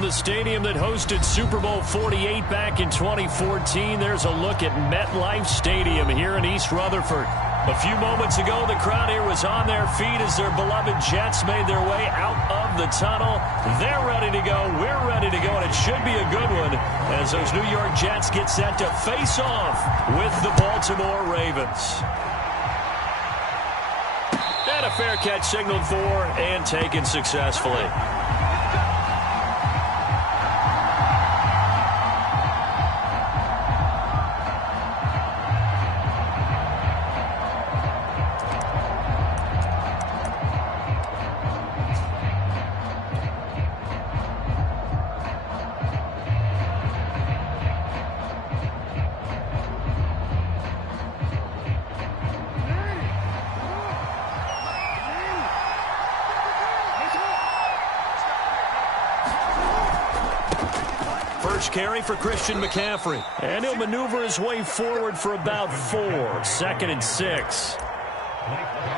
From the stadium that hosted Super Bowl 48 back in 2014, there's a look at MetLife Stadium here in East Rutherford. A few moments ago, the crowd here was on their feet as their beloved Jets made their way out of the tunnel. They're ready to go. We're ready to go, and it should be a good one as those New York Jets get set to face off with the Baltimore Ravens. And a fair catch signaled for and taken successfully. Carry for Christian McCaffrey. And he'll maneuver his way forward for about 4. 2nd and 6.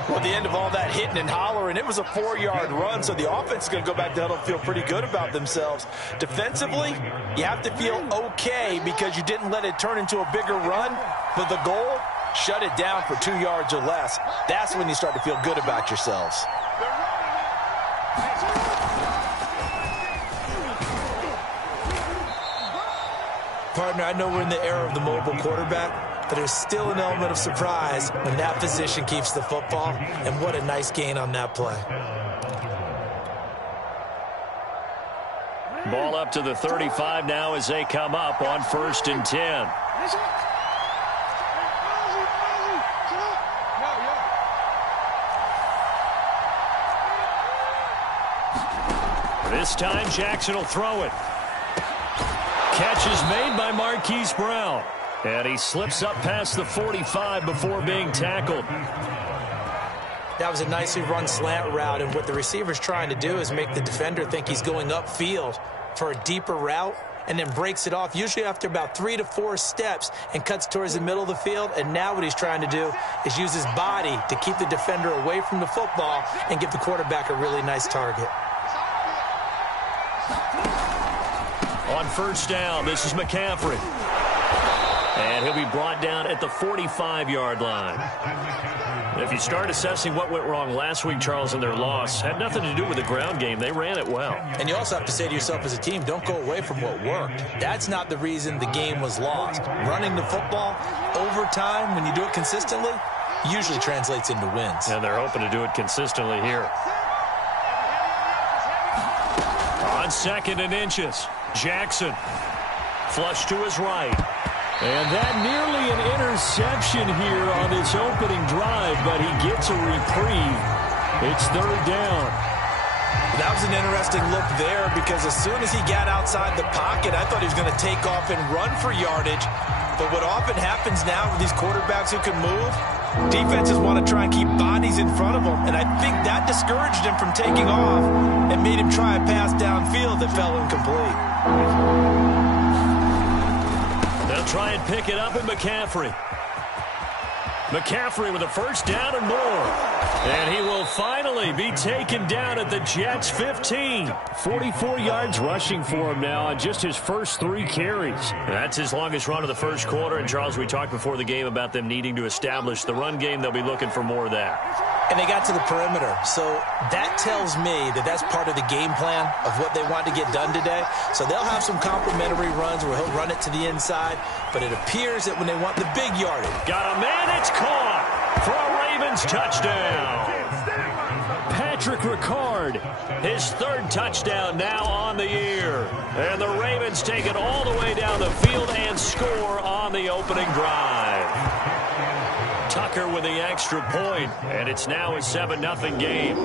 Well, at the end of all that hitting and hollering, it was a 4-yard run, so the offense is going to go back down and feel pretty good about themselves. Defensively, you have to feel okay because you didn't let it turn into a bigger run. But the goal, shut it down for 2 yards or less. That's when you start to feel good about yourselves. Partner, I know we're in the era of the mobile quarterback, but there's still an element of surprise when that position keeps the football, and what a nice gain on that play. Ball up to the 35 now as they come up on 1st and 10. This time Jackson will throw it. Catch is made by Marquise Brown. And he slips up past the 45 before being tackled. That was a nicely run slant route, and what the receiver's trying to do is make the defender think he's going upfield for a deeper route and then breaks it off, usually after about 3 to 4 steps, and cuts towards the middle of the field. And now what he's trying to do is use his body to keep the defender away from the football and give the quarterback a really nice target. On 1st down, this is McCaffrey. And he'll be brought down at the 45-yard line. If you start assessing what went wrong last week, Charles, in their loss, had nothing to do with the ground game. They ran it well. And you also have to say to yourself as a team, don't go away from what worked. That's not the reason the game was lost. Running the football over time, when you do it consistently, usually translates into wins. And they're hoping to do it consistently here. On 2nd and inches. Jackson, flush to his right. And that nearly an interception here on this opening drive, but he gets a reprieve. It's 3rd down. That was an interesting look there because as soon as he got outside the pocket, I thought he was going to take off and run for yardage. But what often happens now with these quarterbacks who can move, defenses want to try and keep bodies in front of them, and I think that discouraged him from taking off and made him try a pass downfield that fell incomplete. They'll try and pick it up in McCaffrey. McCaffrey with a 1st down and more. And he will finally be taken down at the Jets' 15. 44 yards rushing for him now on just his first 3 carries. That's his longest run of the first quarter. And, Charles, we talked before the game about them needing to establish the run game. They'll be looking for more of that. And they got to the perimeter. So that tells me that that's part of the game plan of what they want to get done today. So they'll have some complimentary runs where he'll run it to the inside. But it appears that when they want the big yardage. Got a man, it's caught for a Ravens touchdown. Patrick Ricard, his 3rd touchdown now on the year. And the Ravens take it all the way down the field and score on the opening drive. Tucker with the extra point, and it's now a 7-0 game.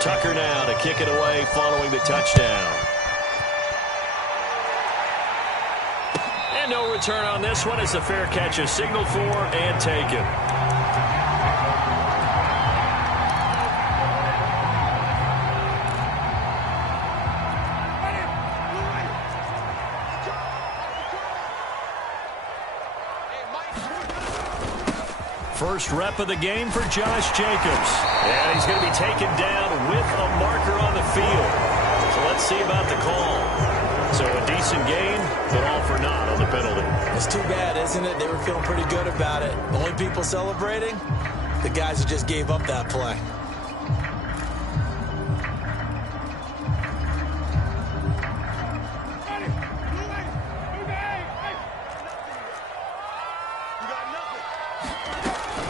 Tucker now to kick it away following the touchdown. And no return on this one as the fair catch is signaled for and taken. First rep of the game for Josh Jacobs. And he's going to be taken down with a marker on the field. So let's see about the call. So a decent gain, but all for naught on the penalty. It's too bad, isn't it? They were feeling pretty good about it. Only people celebrating, the guys who just gave up that play.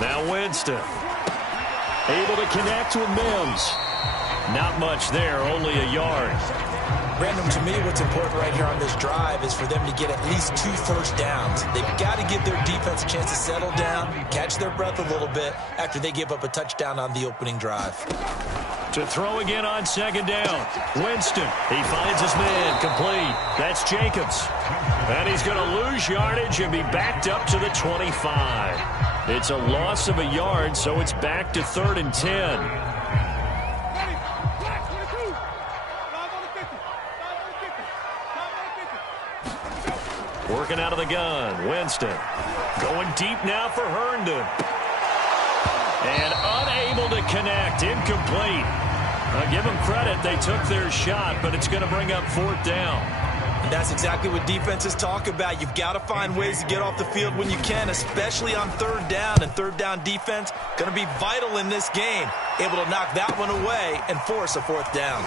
Now Winston, able to connect with Mims. Not much there, only a yard. Brandon, to me, what's important right here on this drive is for them to get at least 2 first downs. They've got to give their defense a chance to settle down, catch their breath a little bit after they give up a touchdown on the opening drive. To throw again on second down. Winston, he finds his man, complete. That's Jacobs. And he's going to lose yardage and be backed up to the 25. It's a loss of a yard, so it's back to 3rd and 10. Working out of the gun, Winston. Going deep now for Herndon. And unable to connect, incomplete. Give them credit, they took their shot, but it's going to bring up 4th down. And that's exactly what defenses talk about. You've got to find ways to get off the field when you can, especially on 3rd down. And 3rd down defense going to be vital in this game. Able to knock that one away and force a 4th down.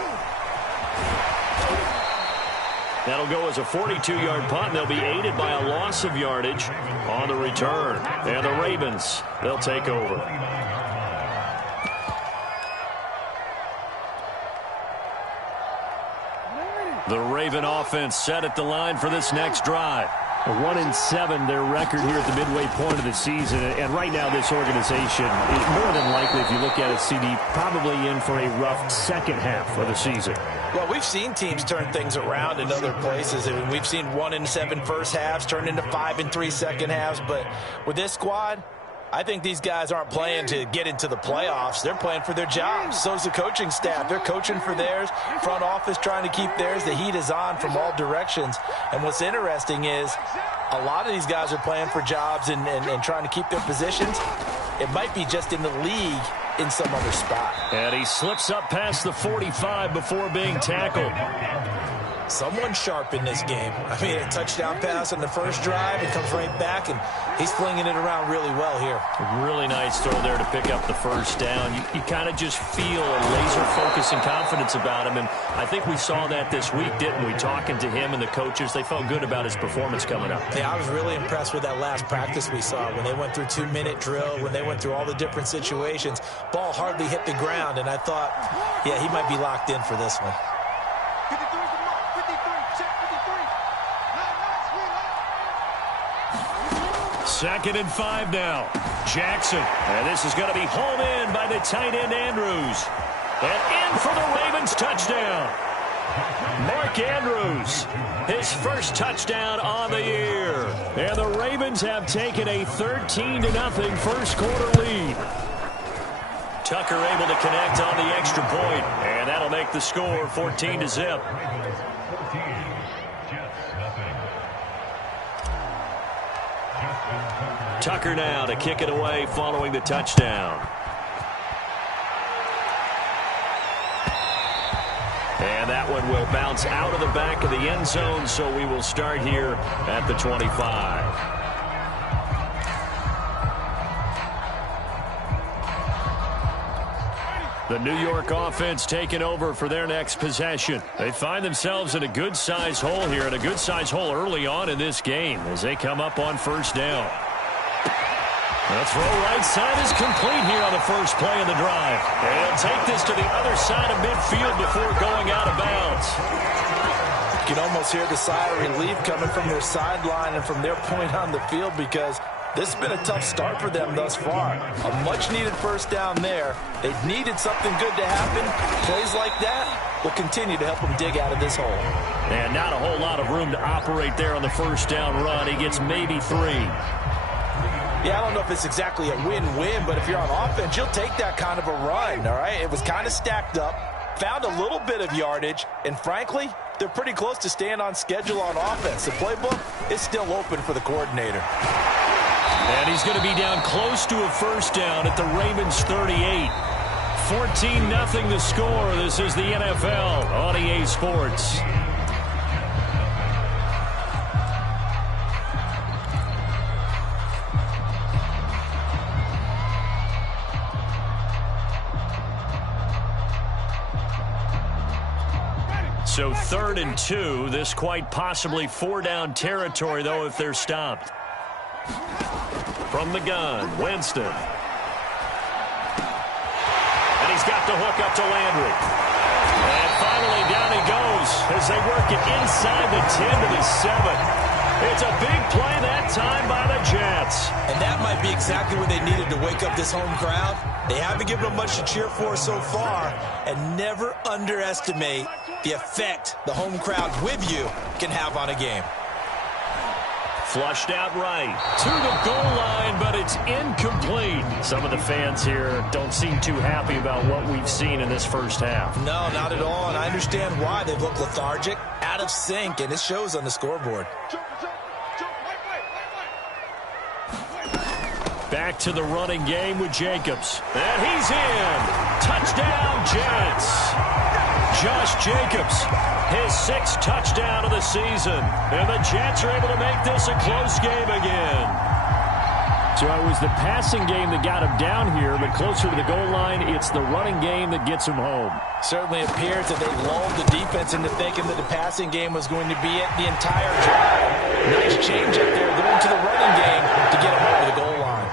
That'll go as a 42-yard punt, and they'll be aided by a loss of yardage on the return. And the Ravens, they'll take over. The Raven offense set at the line for this next drive. 1-7, their record here at the midway point of the season. And right now, this organization is more than likely, if you look at it, CD, probably in for a rough second half of the season. Well, we've seen teams turn things around in other places. I mean, we've seen 1-7 first halves turn into 5-3 second halves. But with this squad, I think these guys aren't playing to get into the playoffs. They're playing for their jobs. So's the coaching staff. They're coaching for theirs. Front office trying to keep theirs. The heat is on from all directions. And what's interesting is a lot of these guys are playing for jobs and trying to keep their positions. It might be just in the league in some other spot. And he slips up past the 45 before being tackled. Someone sharp in this game. I mean, a touchdown pass on the first drive and comes right back, and he's flinging it around really well here. Really nice throw there to pick up the first down. You kind of just feel a laser focus and confidence about him, and I think we saw that this week, didn't we? Talking to him and the coaches, they felt good about his performance coming up. Yeah, I was really impressed with that last practice we saw when they went through 2-minute drill, when they went through all the different situations. Ball hardly hit the ground, and I thought, yeah, he might be locked in for this one. Second and 5 now. Jackson. And this is going to be home in by the tight end Andrews. And in for the Ravens touchdown. Mark Andrews, his first touchdown on the year. And the Ravens have taken a 13-0 first quarter lead. Tucker able to connect on the extra point. And that'll make the score 14-0. Tucker now to kick it away following the touchdown. And that one will bounce out of the back of the end zone, so we will start here at the 25. The New York offense taking over for their next possession. They find themselves in a good-size hole here, and a good-size hole early on in this game as they come up on first down. The throw right side is complete here on the first play of the drive. And take this to the other side of midfield before going out of bounds. You can almost hear the sigh of relief coming from their sideline and from their point on the field, because this has been a tough start for them thus far. A much-needed first down there. They've needed something good to happen. Plays like that will continue to help them dig out of this hole. And not a whole lot of room to operate there on the first down run. He gets maybe 3. Yeah, I don't know if it's exactly a win-win, but if you're on offense, you'll take that kind of a run, all right? It was kind of stacked up, found a little bit of yardage, and frankly, they're pretty close to staying on schedule on offense. The playbook is still open for the coordinator. And he's going to be down close to a first down at the Ravens 38. 14-0 the score. This is the NFL on EA Sports. So 3rd and 2. This quite possibly 4-down territory, though, if they're stopped. From the gun, Winston. And he's got the hook up to Landry. And finally down he goes as they work it inside the 10 to the 7. It's a big play that time by the Jets. And that might be exactly what they needed to wake up this home crowd. They haven't given them much to cheer for so far. And never underestimate the effect the home crowd with you can have on a game. Flushed out right to the goal line, but it's incomplete. Some of the fans here don't seem too happy about what we've seen in this first half. No, not at all, and I understand why. They look lethargic, out of sync, and it shows on the scoreboard. Back to the running game with Jacobs. And he's in. Touchdown, Jets. Josh Jacobs, his 6th touchdown of the season. And the Jets are able to make this a close game again. So it was the passing game that got him down here, but closer to the goal line, it's the running game that gets him home. Certainly appears that they lulled the defense into thinking that the passing game was going to be it the entire drive. Nice change up there going to the running game to get him over the goal line.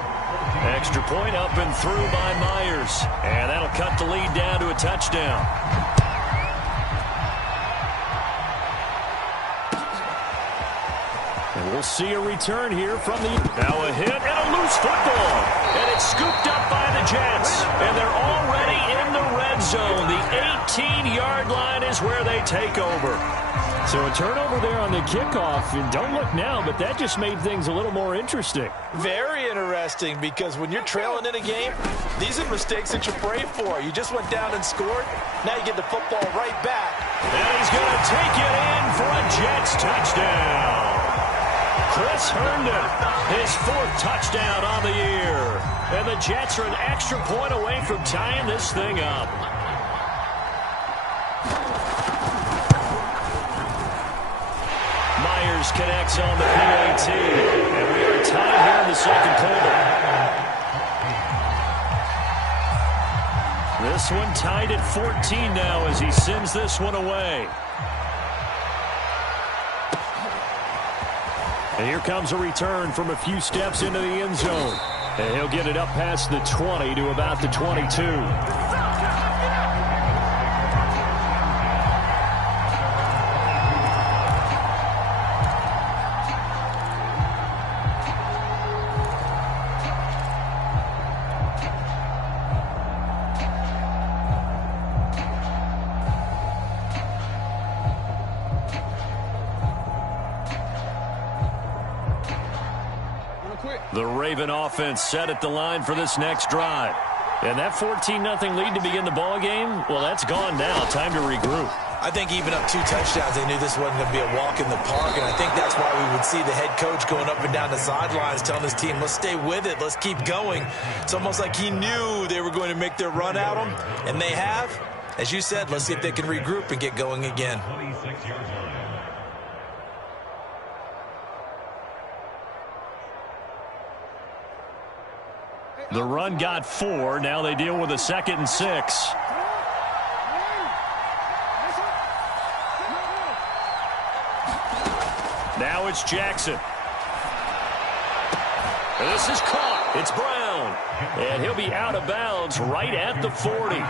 Extra point up and through by Myers. And that'll cut the lead down to a touchdown. And we'll see a return here from the... Now a hit and a loose football. And it's scooped up by the Jets. And they're already in the red zone. The 18-yard line is where they take over. So a turnover there on the kickoff. And don't look now, but that just made things a little more interesting. Very interesting, because when you're trailing in a game, these are mistakes that you pray for. You just went down and scored. Now you get the football right back. And he's going to take it in for a Jets touchdown. Chris Herndon, his 4th touchdown on the year. And the Jets are an extra point away from tying this thing up. Myers connects on the PAT. And we are tied here in the second quarter. This one tied at 14 now as he sends this one away. And here comes a return from a few steps into the end zone. And he'll get it up past the 20 to about the 22. The Raven offense set at the line for this next drive. And that 14-0 lead to begin the ball game, well, that's gone now. Time to regroup. I think even up 2 touchdowns, they knew this wasn't going to be a walk in the park, and I think that's why we would see the head coach going up and down the sidelines telling his team, let's stay with it, let's keep going. It's almost like he knew they were going to make their run at him, and they have. As you said, let's see if they can regroup and get going again. The run got 4. Now they deal with a 2nd and 6. Now it's Jackson. And this is caught. It's Brown. And he'll be out of bounds right at the 40.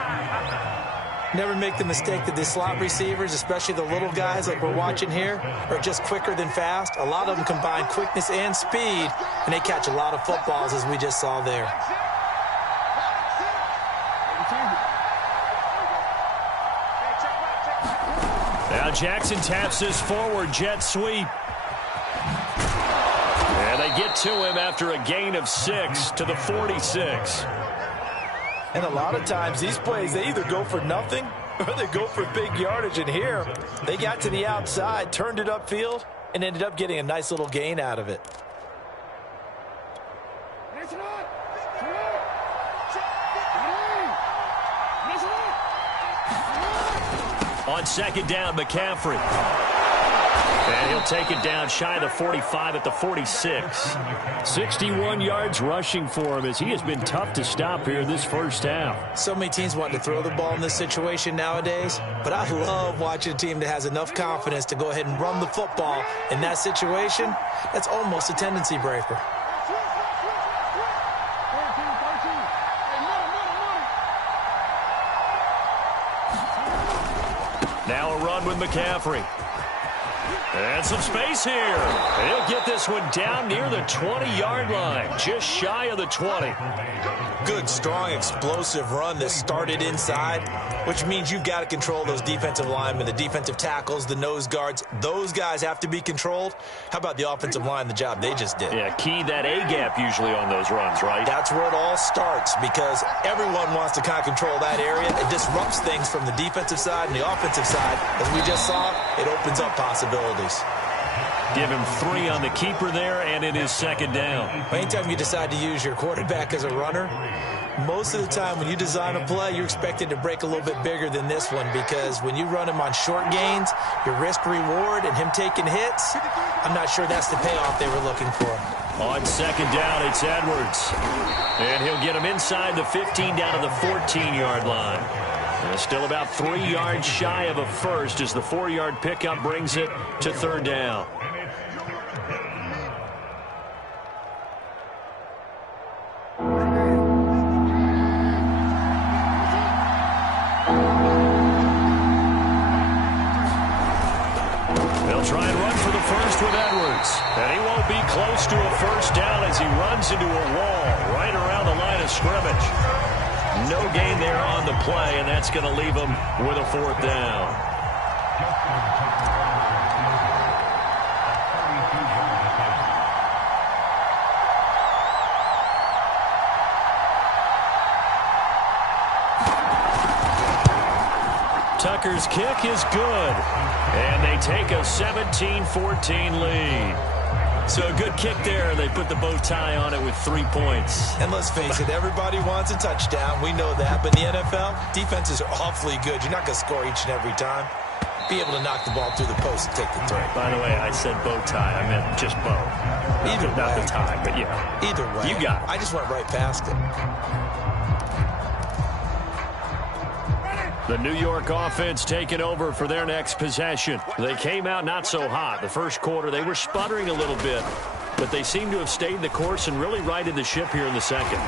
Never make the mistake that the slot receivers, especially the little guys like we're watching here, are just quicker than fast. A lot of them combine quickness and speed, and they catch a lot of footballs, as we just saw there. Now Jackson taps this forward jet sweep. And they get to him after a gain of 6 to the 46. And a lot of times these plays, they either go for nothing or they go for big yardage. And here, they got to the outside, turned it upfield, and ended up getting a nice little gain out of it. On second down, McCaffrey. And he'll take it down shy of the 45 at the 46. 61 yards rushing for him as he has been tough to stop here this first half. So many teams want to throw the ball in this situation nowadays, but I love watching a team that has enough confidence to go ahead and run the football in that situation. That's almost a tendency breaker. Now a run with McCaffrey. And some space here. And he'll get this one down near the 20-yard line, just shy of the 20. Good, strong, explosive run that started inside, which means you've got to control those defensive linemen, the defensive tackles, the nose guards. Those guys have to be controlled. How about the offensive line, the job they just did? Yeah, key that A-gap usually on those runs, right? That's where it all starts because everyone wants to kind of control that area. It disrupts things from the defensive side and the offensive side. As we just saw, it opens up possibilities. Give him 3 on the keeper there, and it is second down. Anytime you decide to use your quarterback as a runner, most of the time when you design a play, you're expected to break a little bit bigger than this one because when you run him on short gains, your risk-reward and him taking hits, I'm not sure that's the payoff they were looking for. On second down, it's Edwards. And he'll get him inside the 15 down to the 14-yard line. And still about 3 yards shy of a first as the 4-yard pickup brings it to third down. They'll try and run for the first with Edwards. And he won't be close to a first down as he runs into a wall right around the line of scrimmage. No gain there on the play, and that's going to leave him with a fourth down. Tucker's kick is good. And they take a 17-14 lead. So a good kick there. They put the bow tie on it with 3 points. And let's face it, everybody wants a touchdown. We know that. But in the NFL, defenses are awfully good. You're not going to score each and every time. Be able to knock the ball through the post and take the throw. By the way, I said bow tie. I meant just bow. Either Not way. the tie, but yeah. Either way. You got it. I just went right past it. The New York offense taking over for their next possession. They came out not so hot. The first quarter, they were sputtering a little bit, but they seem to have stayed the course and really righted the ship here in the second.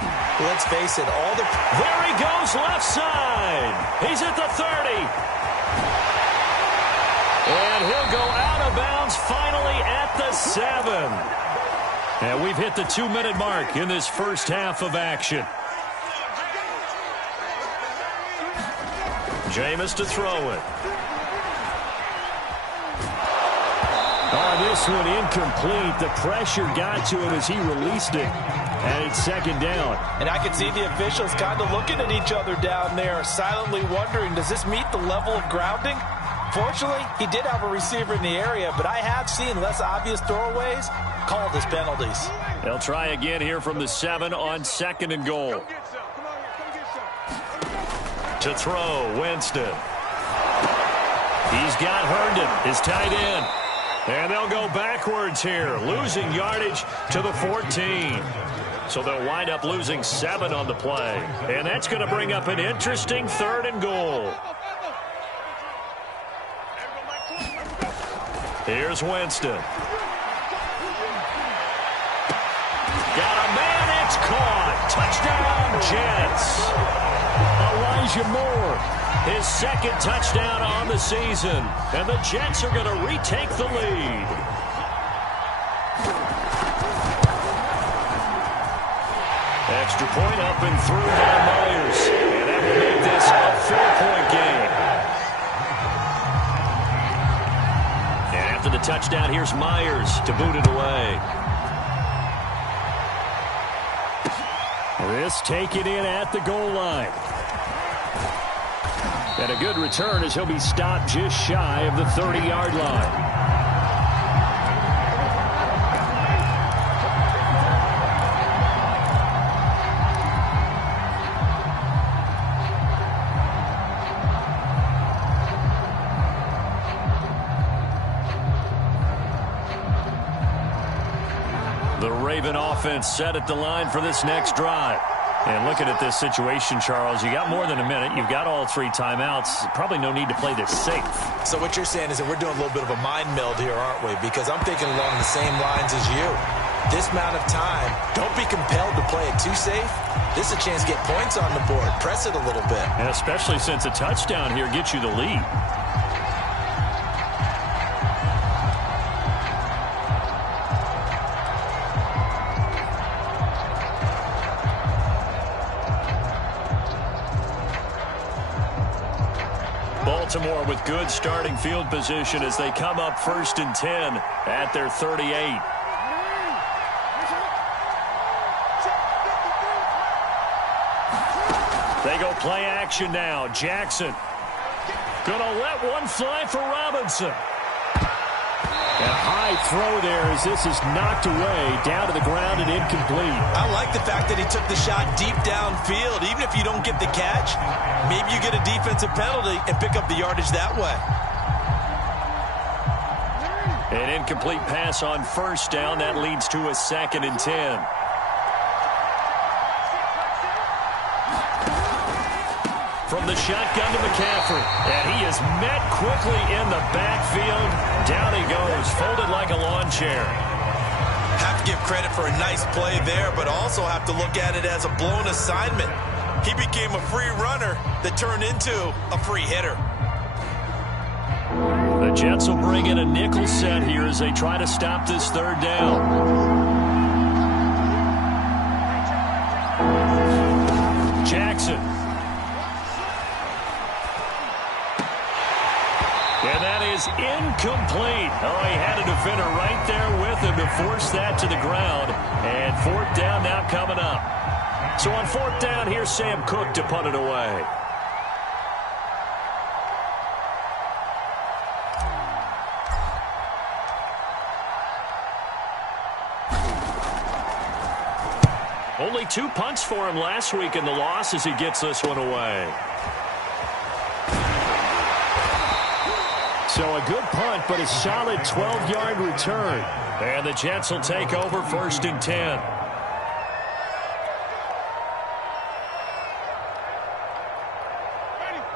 Let's face it, all the... There he goes, left side. He's at the 30. And he'll go out of bounds finally at the 7. And we've hit the 2-minute mark in this first half of action. Jameis to throw it. This one incomplete. The pressure got to him as he released it. And it's second down. And I can see the officials kind of looking at each other down there, silently wondering, does this meet the level of grounding? Fortunately, he did have a receiver in the area, but I have seen less obvious throwaways called as penalties. They'll try again here from the 7 on second and goal. To throw, Winston. He's got Herndon, his tight end. And they'll go backwards here, losing yardage to the 14. So they'll wind up losing 7 on the play. And that's going to bring up an interesting third and goal. Here's Winston. Got a man, it's caught. Touchdown, Jets. Elijah Moore, his second touchdown on the season. And the Jets are going to retake the lead. Extra point up and through by Myers. And that will make this a 4-point game. And after the touchdown, here's Myers to boot it away. This taken in at the goal line. And a good return as he'll be stopped just shy of the 30-yard line. The Raven offense set at the line for this next drive. And looking at this situation, Charles, you got more than a minute. You've got all 3 timeouts. Probably no need to play this safe. So what you're saying is that we're doing a little bit of a mind meld here, aren't we? Because I'm thinking along the same lines as you. This amount of time, don't be compelled to play it too safe. This is a chance to get points on the board. Press it a little bit. And especially since a touchdown here gets you the lead. Baltimore with good starting field position as they come up 1st and 10 at their 38. They go play action now. Jackson gonna let one fly for Robinson. A high throw there as this is knocked away, down to the ground and incomplete. I like the fact that he took the shot deep downfield. Even if you don't get the catch, maybe you get a defensive penalty and pick up the yardage that way. An incomplete pass on 1st down. That leads to a 2nd and 10. From the shotgun to McCaffrey. And he is met quickly in the backfield. Down he goes, folded like a lawn chair. Have to give credit for a nice play there, but also have to look at it as a blown assignment. He became a free runner that turned into a free hitter. The Jets will bring in a nickel set here as they try to stop this 3rd down. Jackson. And that is incomplete. Oh, he had a defender right there with him to force that to the ground. And 4th down now coming up. So on 4th down, here's Sam Cook to punt it away. Only 2 punts for him last week in the loss as he gets this one away. So a good punt, but a solid 12-yard return. And the Jets will take over 1st and 10.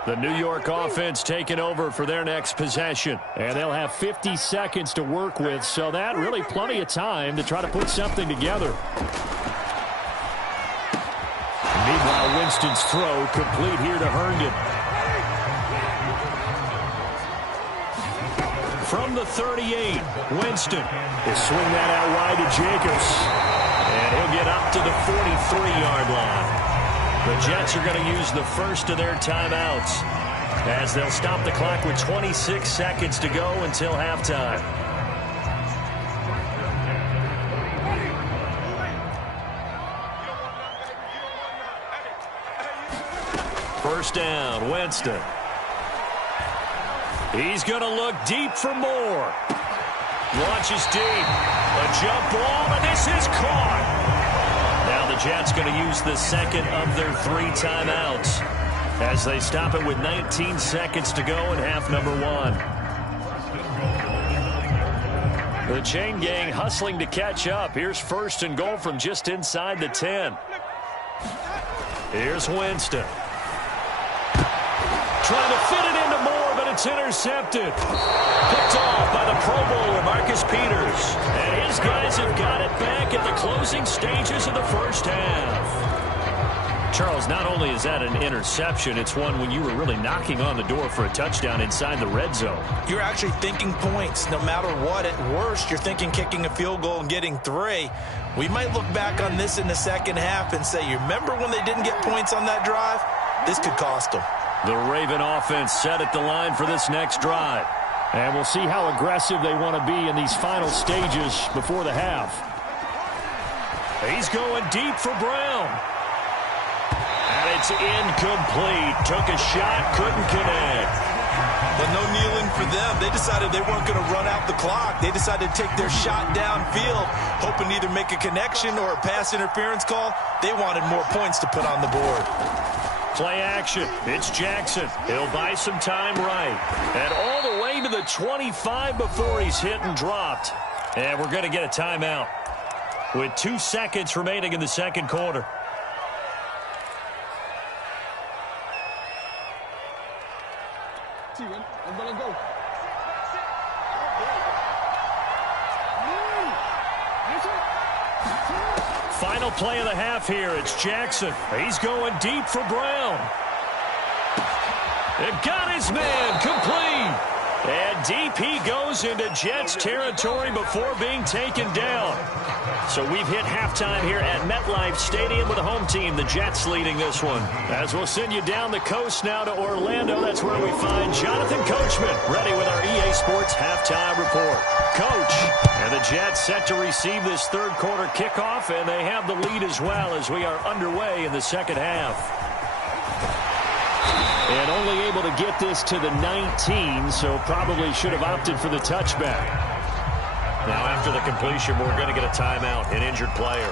The New York offense taking over for their next possession. And they'll have 50 seconds to work with, so that really plenty of time to try to put something together. Meanwhile, Winston's throw complete here to Herndon. From the 38, Winston. He'll swing that out wide to Jacobs. And he'll get up to the 43-yard line. The Jets are going to use the first of their timeouts as they'll stop the clock with 26 seconds to go until halftime. First down, Winston. He's going to look deep for more. Launches deep. A jump ball, and this is caught. Now the Jets going to use the second of their 3 timeouts as they stop it with 19 seconds to go in half number 1. The chain gang hustling to catch up. Here's 1st and goal from just inside the 10. Here's Winston. Trying to fit it into Moore, but it's intercepted. Picked off by the Pro Bowler, Marcus Peters. And his guys have got it back at the closing stages of the first half. Charles, not only is that an interception, it's one when you were really knocking on the door for a touchdown inside the red zone. You're actually thinking points no matter what. At worst, you're thinking kicking a field goal and getting 3. We might look back on this in the second half and say, you remember when they didn't get points on that drive? This could cost them. The Raven offense set at the line for this next drive. And we'll see how aggressive they want to be in these final stages before the half. He's going deep for Brown. And it's incomplete. Took a shot, couldn't connect. But no kneeling for them. They decided they weren't going to run out the clock. They decided to take their shot downfield, hoping to either make a connection or a pass interference call. They wanted more points to put on the board. Play action. It's Jackson. He'll buy some time right. And all the way to the 25 before he's hit and dropped. And we're going to get a timeout. with 2 seconds remaining in the second quarter. Final play of the half here. It's Jackson. He's going deep for Brown. It got his man complete. And DP goes into Jets territory before being taken down. So we've hit halftime here at MetLife Stadium with the home team, the Jets, leading this one. As we'll send you down the coast now to Orlando, that's where we find Jonathan Coachman, ready with our EA Sports halftime report. Coach, and the Jets set to receive this third quarter kickoff, and they have the lead as well as we are underway in the second half. And only able to get this to the 19, so probably should have opted for the touchback. Now after the completion, we're going to get a timeout, an injured player.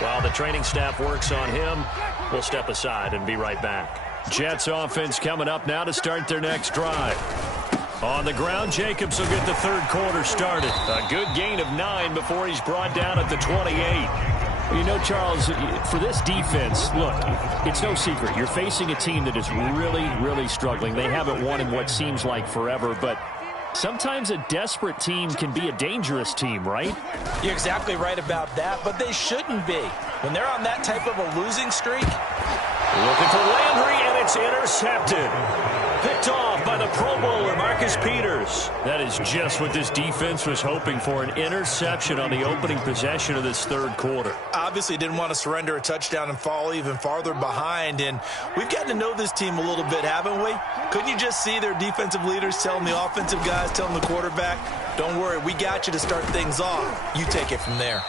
While the training staff works on him, we'll step aside and be right back. Jets offense coming up now to start their next drive. On the ground, Jacobs will get the third quarter started. A good gain of 9 before he's brought down at the 28. You know, Charles, for this defense, look, it's no secret. You're facing a team that is really, really struggling. They haven't won in what seems like forever, but sometimes a desperate team can be a dangerous team, right? You're exactly right about that, but they shouldn't be. When they're on that type of a losing streak. Looking for Landry, and it's intercepted. Picked off by the Pro Bowler, Marcus Peters. That is just what this defense was hoping for, an interception on the opening possession of this third quarter. Obviously didn't want to surrender a touchdown and fall even farther behind, and we've gotten to know this team a little bit, haven't we? Couldn't you just see their defensive leaders telling the offensive guys, telling the quarterback, don't worry, we got you to start things off. You take it from there.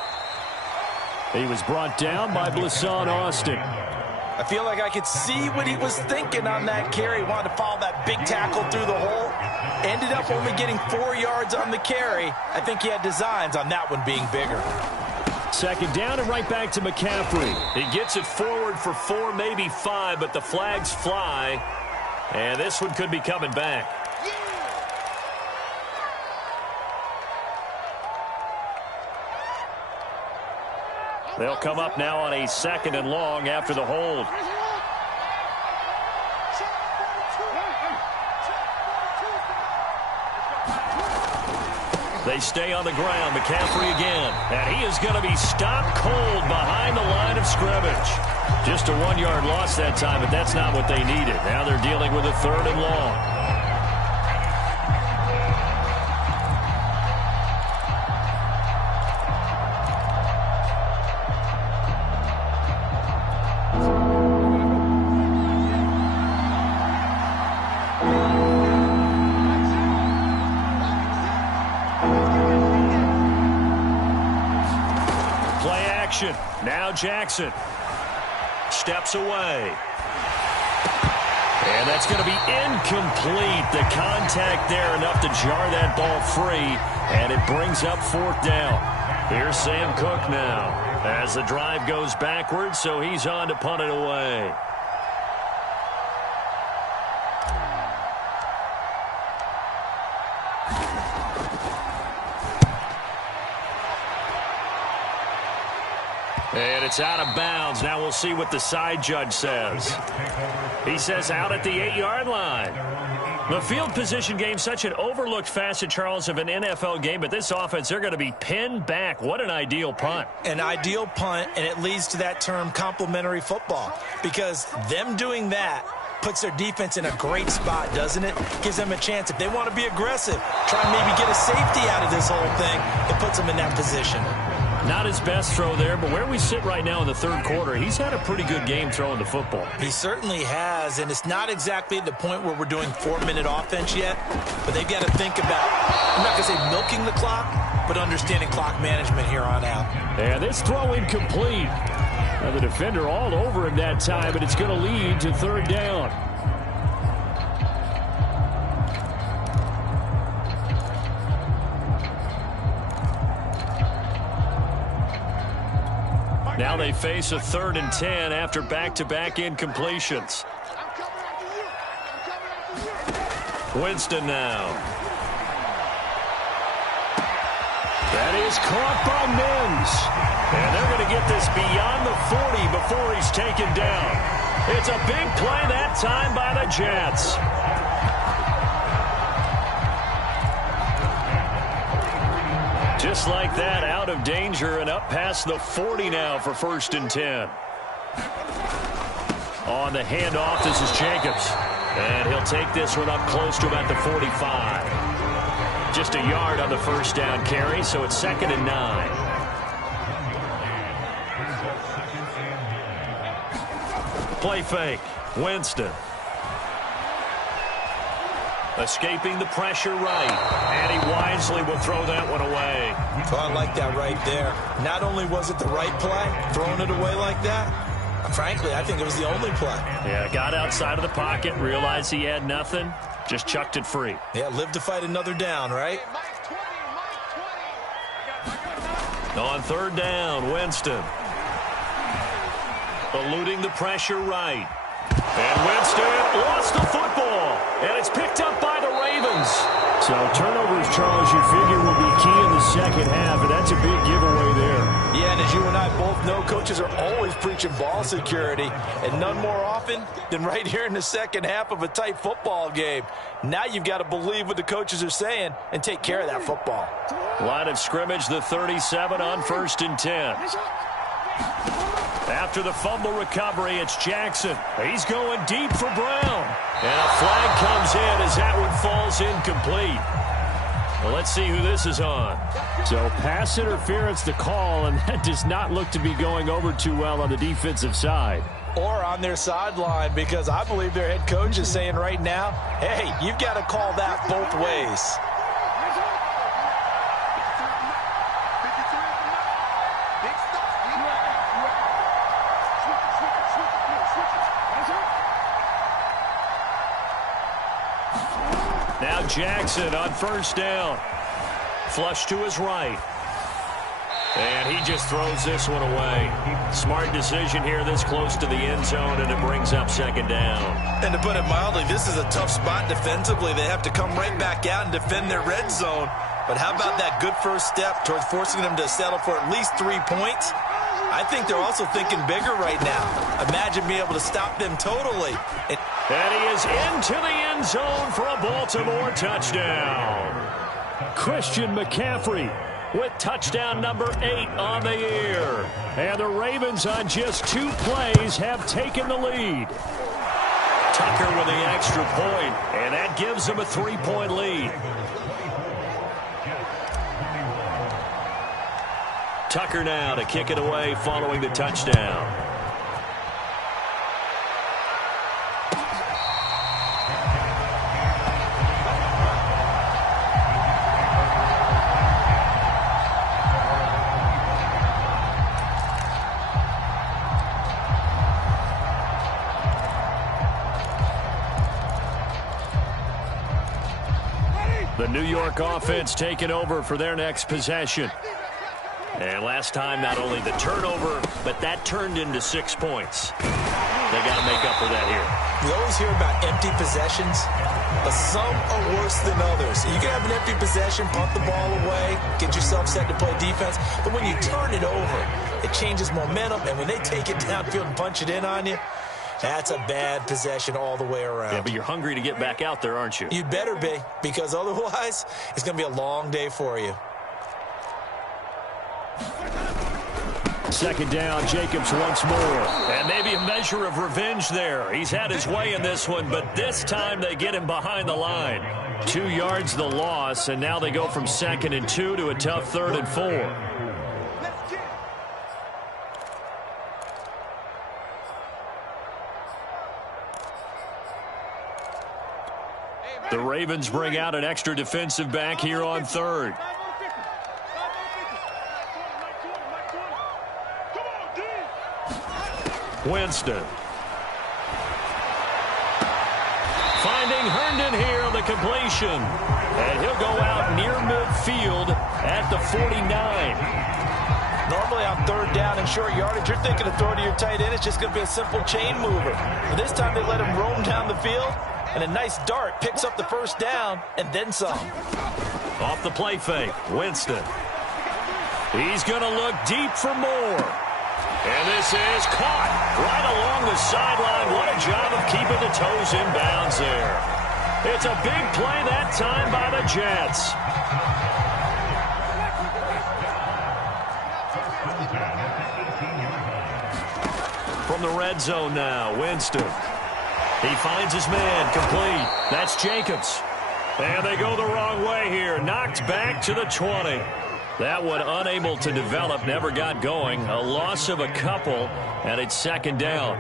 He was brought down by Blasson Austin. I feel like I could see what he was thinking on that carry. He wanted to follow that big tackle through the hole. Ended up only getting 4 yards on the carry. I think he had designs on that one being bigger. Second down and right back to McCaffrey. He gets it forward for 4, maybe 5, but the flags fly. And this one could be coming back. They'll come up now on a 2nd and long after the hold. They stay on the ground. McCaffrey again. And he is going to be stopped cold behind the line of scrimmage. Just a 1-yard loss that time, but that's not what they needed. Now they're dealing with a 3rd and long. Now Jackson steps away. And that's going to be incomplete. The contact there enough to jar that ball free. And it brings up 4th down. Here's Sam Cook now as the drive goes backwards, so he's on to punt it away. And it's out of bounds. Now we'll see what the side judge says. He says out at the 8-yard line. The field position game, such an overlooked facet, Charles, of an NFL game, but this offense, they're going to be pinned back. What an ideal punt. An ideal punt, and it leads to that term complementary football, because them doing that puts their defense in a great spot, doesn't it? Gives them a chance. If they want to be aggressive, try and maybe get a safety out of this whole thing, it puts them in that position. Not his best throw there, but where we sit right now in the third quarter, he's had a pretty good game throwing the football. He certainly has, and it's not exactly at the point where we're doing 4-minute offense yet, but they've got to think about, I'm not going to say milking the clock, but understanding clock management here on out. And this throw incomplete. Now the defender all over him that time, but it's going to lead to 3rd down. Now they face a 3rd and 10 after back-to-back incompletions. Winston now. That is caught by Mims. get this beyond the 40 before he's taken down. It's a big play that time by the Jets. Just like that, out of danger and up past the 40 now for 1st and 10. On the handoff, this is Jacobs. And he'll take this one up close to about the 45. Just a yard on the first down carry, so it's 2nd and 9. Play fake. Winston. Escaping the pressure right. And he wisely will throw that one away. Oh, I like that right there. Not only was it the right play, throwing it away like that, frankly, I think it was the only play. Yeah, got outside of the pocket, realized he had nothing, just chucked it free. Yeah, live to fight another down, right? On 3rd down, Winston. Eluding the pressure right. And Winston lost the football. And it's picked up by the Ravens. So turnovers, Charles, you figure will be key in the second half, and that's a big giveaway there. Yeah, and as you and I both know, coaches are always preaching ball security, and none more often than right here in the second half of a tight football game. Now you've got to believe what the coaches are saying and take care of that football. Line of scrimmage, the 37 on 1st and 10. After the fumble recovery, it's Jackson. He's going deep for Brown. And a flag comes in as that one falls incomplete. Well, let's see who this is on. So pass interference the call, and that does not look to be going over too well on the defensive side. Or on their sideline, because I believe their head coach is saying right now, hey, you've got to call that both ways. Now Jackson on 1st down. Flush to his right. And he just throws this one away. Smart decision here this close to the end zone, and it brings up 2nd down. And to put it mildly, this is a tough spot defensively. They have to come right back out and defend their red zone. But how about that good first step towards forcing them to settle for at least 3 points? I think they're also thinking bigger right now. Imagine being able to stop them totally. And he is into the end zone for a Baltimore touchdown. Christian McCaffrey with touchdown number 8 on the year. And the Ravens on just 2 plays have taken the lead. Tucker with the extra point, and that gives them a 3-point lead. Tucker now to kick it away following the touchdown. The New York offense taking over for their next possession. And last time, not only the turnover, but that turned into 6 points. They got to make up for that here. We always hear about empty possessions, but some are worse than others. You can have an empty possession, punt the ball away, get yourself set to play defense, but when you turn it over, it changes momentum, and when they take it downfield and punch it in on you, that's a bad possession all the way around. Yeah, but you're hungry to get back out there, aren't you? You'd better be, because otherwise, it's going to be a long day for you. 2nd down, Jacobs once more. And maybe a measure of revenge there. He's had his way in this one, but this time they get him behind the line. 2 yards the loss, and now they go from 2nd and 2 to a tough 3rd and 4. The Ravens bring out an extra defensive back here on 3rd. Winston. Finding Herndon here on the completion. And he'll go out near midfield at the 49. Normally on 3rd down and short yardage, you're thinking of throwing to your tight end. It's just going to be a simple chain mover. But this time they let him roam down the field, and a nice dart picks up the 1st down and then some. Off the play fake, Winston. He's going to look deep for more. And this is caught right along the sideline. What a job of keeping the toes in bounds there. It's a big play that time by the Jets. From the red zone now, Winston. He finds his man, complete. That's Jacobs. And they go the wrong way here. Knocked back to the 20. That one unable to develop, never got going. A loss of a couple, and it's second down.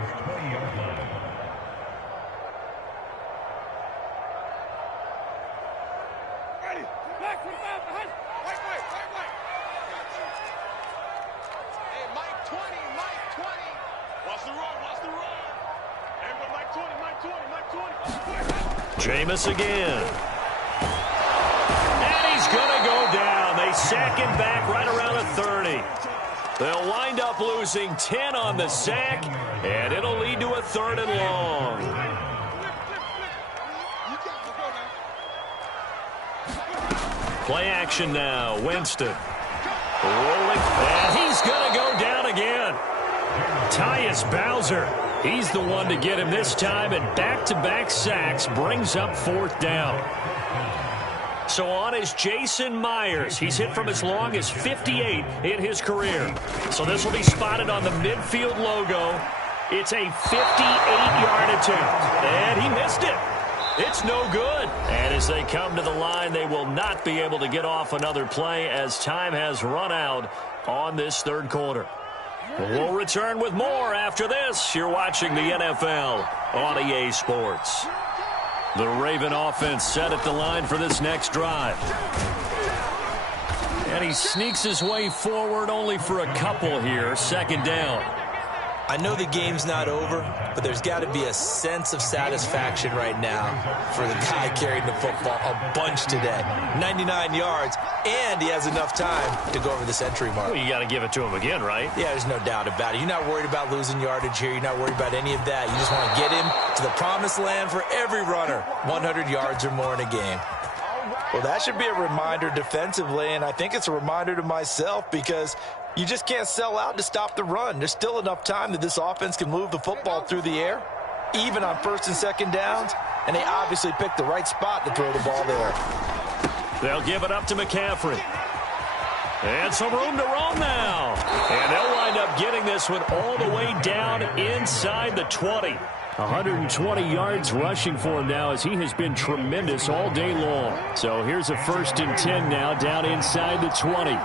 Jameis again. And he's going to go down. They sack him back right around the 30. They'll wind up losing 10 on the sack, and it'll lead to a 3rd and long. Play action now. Winston. Rolling. And he's going to go down again. Tyus Bowser. He's the one to get him this time, and back-to-back sacks brings up 4th down. So on is Jason Myers. He's hit from as long as 58 in his career. So this will be spotted on the midfield logo. It's a 58-yard attempt, and he missed it. It's no good. And as they come to the line, they will not be able to get off another play as time has run out on this 3rd quarter. We'll return with more after this. You're watching the NFL on EA Sports. The Raven offense set at the line for this next drive. And he sneaks his way forward only for a couple here. 2nd down. I know the game's not over, but there's got to be a sense of satisfaction right now for the guy carrying the football a bunch today. 99 yards, and he has enough time to go over the century mark. Well, you got to give it to him again, right? Yeah, there's no doubt about it. You're not worried about losing yardage here. You're not worried about any of that. You just want to get him to the promised land for every runner. 100 yards or more in a game. Well, that should be a reminder defensively, and I think it's a reminder to myself because you just can't sell out to stop the run. There's still enough time that this offense can move the football through the air, even on 1st and 2nd downs, and they obviously picked the right spot to throw the ball there. They'll give it up to McCaffrey. And some room to roam now. And they'll wind up getting this one all the way down inside the 20. 120 yards rushing for him now as he has been tremendous all day long. So here's a 1st and 10 now down inside the 20.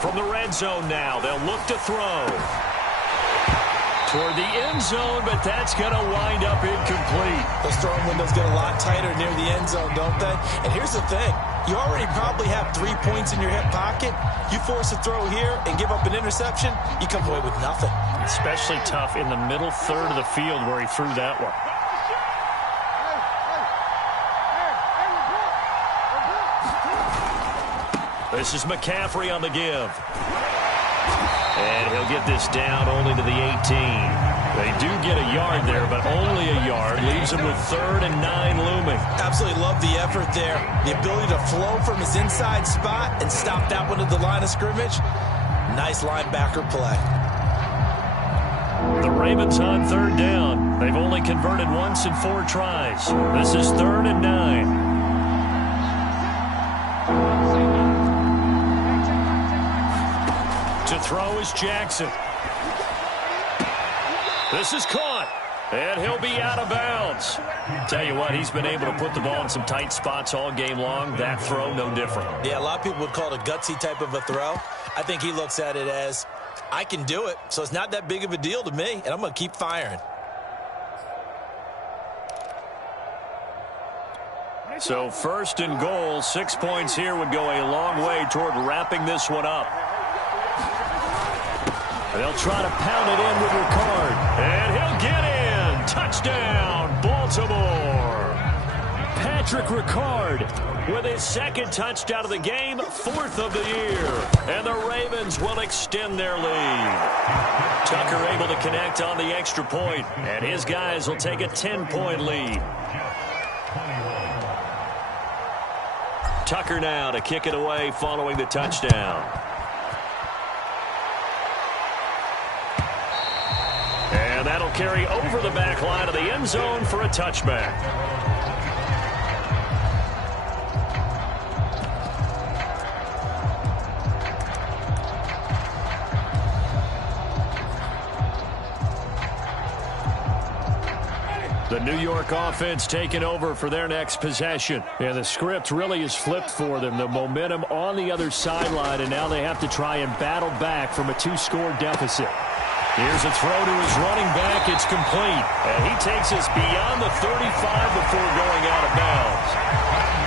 From the red zone now, they'll look to throw. Toward the end zone, but that's going to wind up incomplete. Those throwing windows get a lot tighter near the end zone, don't they? And here's the thing. You already probably have 3 points in your hip pocket. You force a throw here and give up an interception, you come away with nothing. Especially tough in the middle 3rd of the field where he threw that one. This is McCaffrey on the give. And he'll get this down only to the 18. They do get a yard there, but only a yard. Leaves him with 3rd and 9 looming. Absolutely love the effort there. The ability to flow from his inside spot and stop that one at the line of scrimmage. Nice linebacker play. The Ravens on 3rd down. They've only converted once in 4 tries. This is 3rd and 9. To throw is Jackson. This is caught, and he'll be out of bounds. Tell you what, he's been able to put the ball in some tight spots all game long. That throw, no different. Yeah, a lot of people would call it a gutsy type of a throw. I think he looks at it as, I can do it, so it's not that big of a deal to me, and I'm going to keep firing. So 1st and goal, 6 points here would go a long way toward wrapping this one up. They'll try to pound it in with Ricard. And he'll get in. Touchdown, Baltimore. Patrick Ricard with his 2nd touchdown of the game, 4th of the year. And the Ravens will extend their lead. Tucker able to connect on the extra point, and his guys will take a 10-point lead. Tucker now to kick it away following the touchdown. carry over the back line of the end zone for a touchback. The New York offense taking over for their next possession. Yeah, the script really is flipped for them. The momentum on the other sideline, and now they have to try and battle back from a 2-score deficit. Here's a throw to his running back. It's complete. And he takes us beyond the 35 before going out of bounds.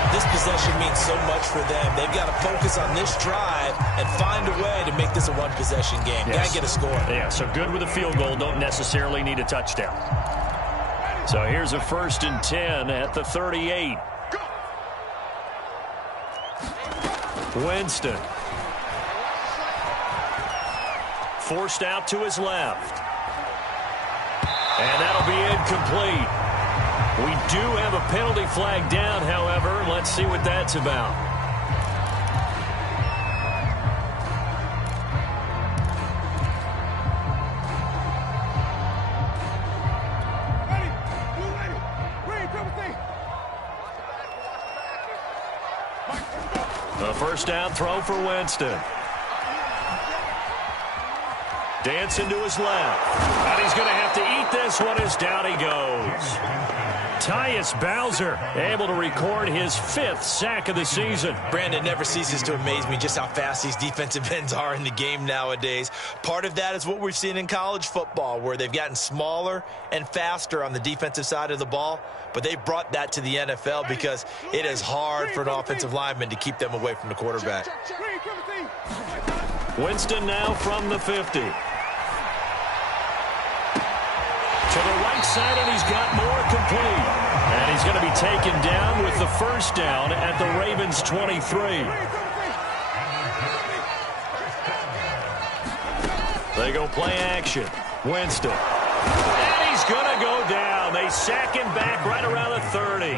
This possession means so much for them. They've got to focus on this drive and find a way to make this a one-possession game. Yes. Got to get a score. Yeah, so good with a field goal. Don't necessarily need a touchdown. So here's a 1st and 10 at the 38. Winston. Forced out to his left. And that'll be incomplete. We do have a penalty flag down, however. Let's see what that's about. A first down throw for Winston. Dancing to his left. And he's going to have to eat this one as down he goes. Tyus Bowser able to record his 5th sack of the season. Brandon, never ceases to amaze me just how fast these defensive ends are in the game nowadays. Part of that is what we've seen in college football, where they've gotten smaller and faster on the defensive side of the ball. But they brought that to the NFL because it is hard for an offensive lineman to keep them away from the quarterback. Winston now from the 50. To the right side, and he's got more complete. And he's going to be taken down with the first down at the Ravens' 23. They go play action. Winston. And he's going to go down. They sack him back right around the 30.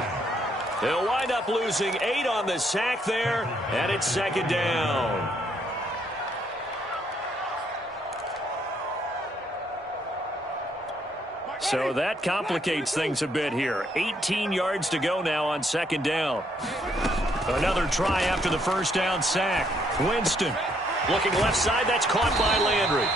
They'll wind up losing 8 on the sack there, and it's 2nd down. So that complicates things a bit here. 18 yards to go now on 2nd down. Another try after the first down sack. Winston looking left side. That's caught by Landry.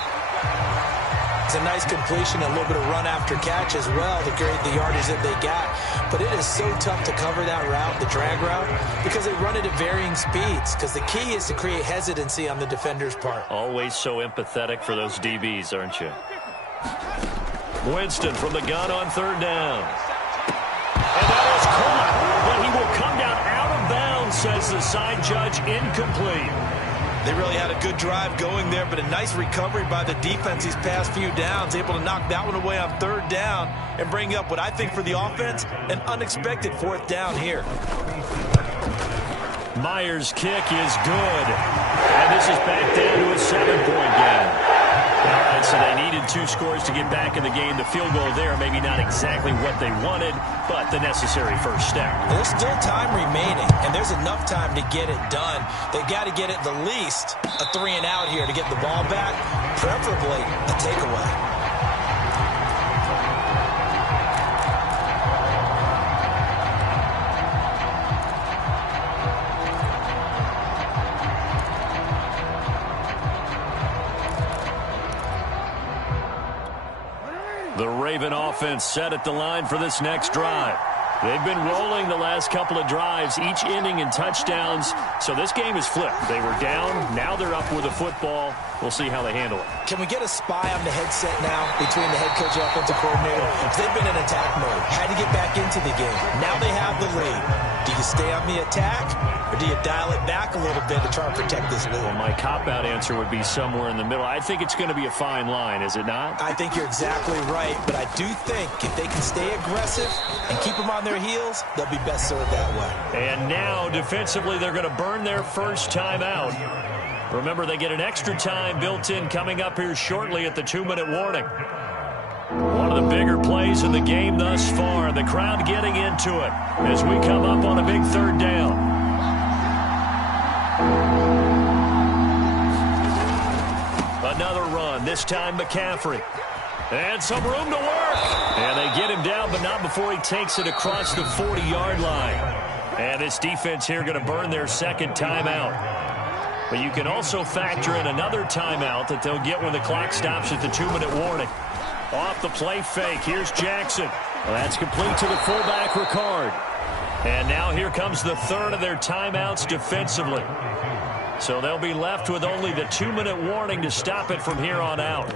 It's a nice completion, a little bit of run after catch as well to create the yardage that they got. But it is so tough to cover that route, the drag route, because they run it at varying speeds. Because the key is to create hesitancy on the defender's part. Always so empathetic for those DBs, aren't you? Winston from the gun on 3rd down. And that is caught, but he will come down out of bounds, says the side judge, incomplete. They really had a good drive going there, but a nice recovery by the defense these past few downs, able to knock that one away on 3rd down and bring up what I think for the offense, an unexpected 4th down here. Myers' kick is good. And this is back down to a 7-point game. All right, so they needed 2 scores to get back in the game. The field goal there, maybe not exactly what they wanted, but the necessary first step. There's still time remaining, and there's enough time to get it done. They've got to get at the least a 3-and-out here to get the ball back, preferably a takeaway. The Raven offense set at the line for this next drive. They've been rolling the last couple of drives, each ending in touchdowns. So this game is flipped. They were down. Now they're up with the football. We'll see how they handle it. Can we get a spy on the headset now between the head coach and offensive coordinator? Because they've been in attack mode. Had to get back into the game. Now they have the lead. Do you stay on the attack, or do you dial it back a little bit to try and protect this lead? Well, my cop-out answer would be somewhere in the middle. I think it's going to be a fine line, is it not? I think you're exactly right, but I do think if they can stay aggressive and keep them on their heels, they'll be best served that way. And now, defensively, they're going to burn their first time out. Remember, they get an extra time built in coming up here shortly at the 2-minute warning. One of the bigger plays in the game thus far. The crowd getting into it as we come up on a big 3rd down. Another run, this time McCaffrey. And some room to work. And they get him down, but not before he takes it across the 40-yard line. And this defense here going to burn their second timeout. But you can also factor in another timeout that they'll get when the clock stops at the 2-minute warning. Off the play fake. Here's Jackson. Well, that's complete to the fullback, Ricard. And now here comes the third of their timeouts defensively. So they'll be left with only the 2-minute warning to stop it from here on out.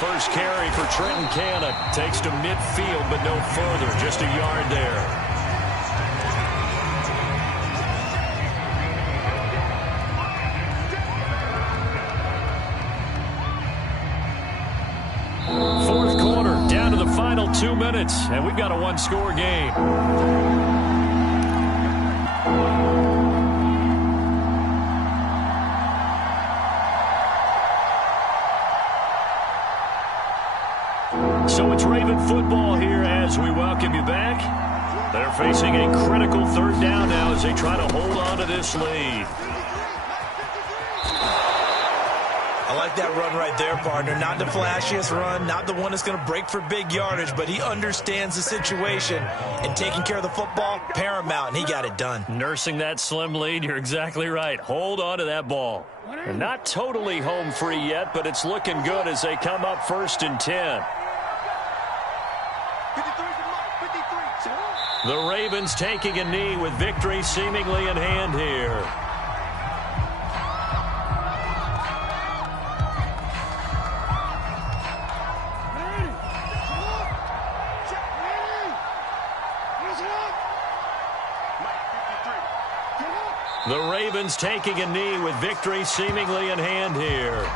First carry for Trenton Cannon. Takes to midfield, but no further. Just a yard there. Fourth quarter, down to the final 2 minutes, and we've got a one-score game. So it's Raven football here as we welcome you back. They're facing a critical third down now as they try to hold on to this lead. I like that run right there, partner. Not the flashiest run, not the one that's going to break for big yardage, but he understands the situation, and taking care of the football, paramount, and he got it done. Nursing that slim lead, you're exactly right. Hold on to that ball. They're not totally home free yet, but it's looking good as they come up 1st and 10. The Ravens taking a knee with victory seemingly in hand here. The Ravens taking a knee with victory seemingly in hand here.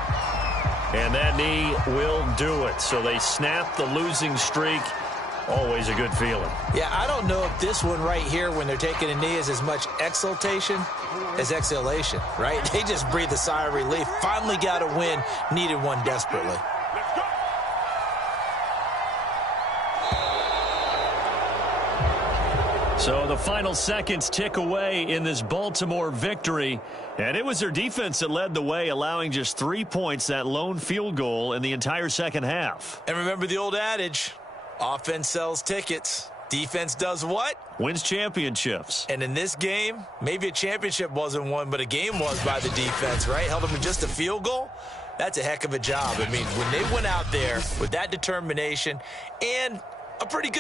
And that knee will do it. So they snap the losing streak. Always a good feeling. Yeah, I don't know if this one right here when they're taking a knee is as much exultation as exhalation, right? They just breathe a sigh of relief. Finally got a win, needed one desperately. So the final seconds tick away in this Baltimore victory. And it was their defense that led the way, allowing just 3 points, that lone field goal in the entire second half. And remember the old adage, offense sells tickets. Defense does what? Wins championships. And in this game, maybe a championship wasn't won, but a game was by the defense, right? Held them to just a field goal. That's a heck of a job. I mean, when they went out there with that determination and a pretty good